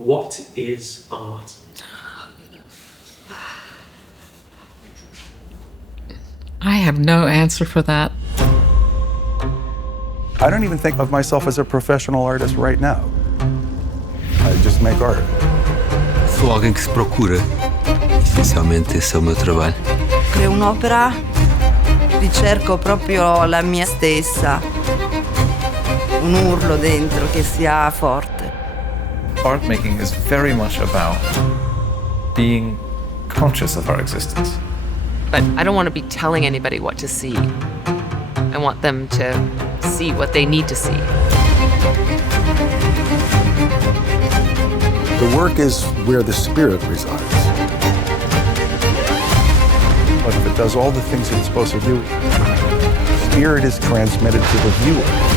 What is art? I have no answer for that. I don't even think of myself as a professional artist right now. I just make art. Sou alguém que se procura. Essencialmente esse é o meu trabalho. Creo un'opera, ricerco proprio la mia stessa, un urlo dentro che sia forte. Art making is very much about being conscious of our existence. But I don't want to be telling anybody what to see. I want them to see what they need to see. The work is where the spirit resides. But if it does all the things it's supposed to do, spirit is transmitted to the viewer.